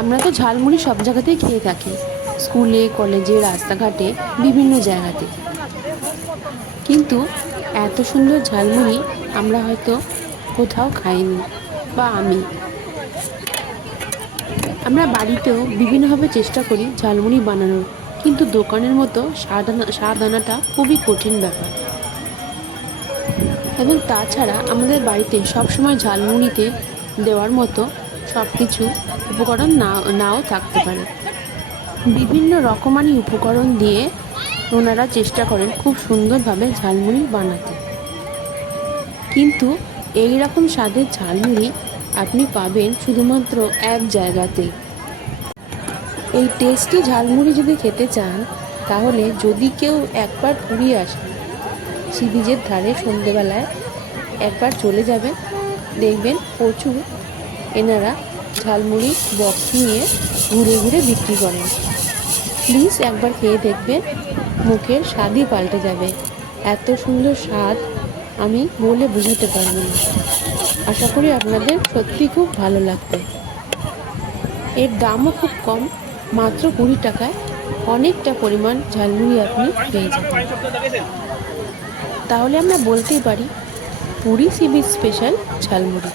আমরা তো ঝালমুড়ি সব জায়গাতেই খেয়ে থাকি, স্কুলে, কলেজে, রাস্তাঘাটে, বিভিন্ন জায়গাতে। কিন্তু এত সুন্দর ঝালমুড়ি আমরা হয়তো কোথাও খাইনি, বা আমরা বাড়িতেও বিভিন্নভাবে চেষ্টা করি ঝালমুড়ি বানানোর, কিন্তু দোকানের মতো স্বাদ আনাটা খুবই কঠিন ব্যাপার। এবং তাছাড়া আমাদের বাড়িতে সবসময় ঝালমুড়িতে দেওয়ার মতো সব কিছু উপকরণ নাও থাকতে পারে। বিভিন্ন রকমারি উপকরণ দিয়ে ওনারা চেষ্টা করেন খুব সুন্দরভাবে ঝালমুড়ি বানাতে, কিন্তু এই রকম স্বাদের ঝালমুড়ি আপনি পাবেন শুধুমাত্র এক জায়গাতেই। এই টেস্টি ঝালমুড়ি যদি খেতে চান, তাহলে যদি কেউ একবার পুরী আসে, সি বিচের ধারে সন্ধেবেলায় একবার চলে যাবেন, দেখবেন প্রচুর এনারা ঝালমুড়ি বক্স নিয়ে ঘুরে ঘুরে বিক্রি করেন। প্লিজ একবার খেয়ে দেখবেন, মুখের স্বাদই পাল্টে যাবে। এত সুন্দর স্বাদ আমি বলে বোঝাতে পারবো না। আশা করি আপনাদের সত্যি খুব ভালো লাগবে। এর দামও খুব কম, মাত্র 20 টাকায় অনেকটা পরিমাণ ঝালমুড়ি আপনি পেয়ে যাবেন। তাহলে আমরা বলতেই পারি Puri sea beach special jhalmuri.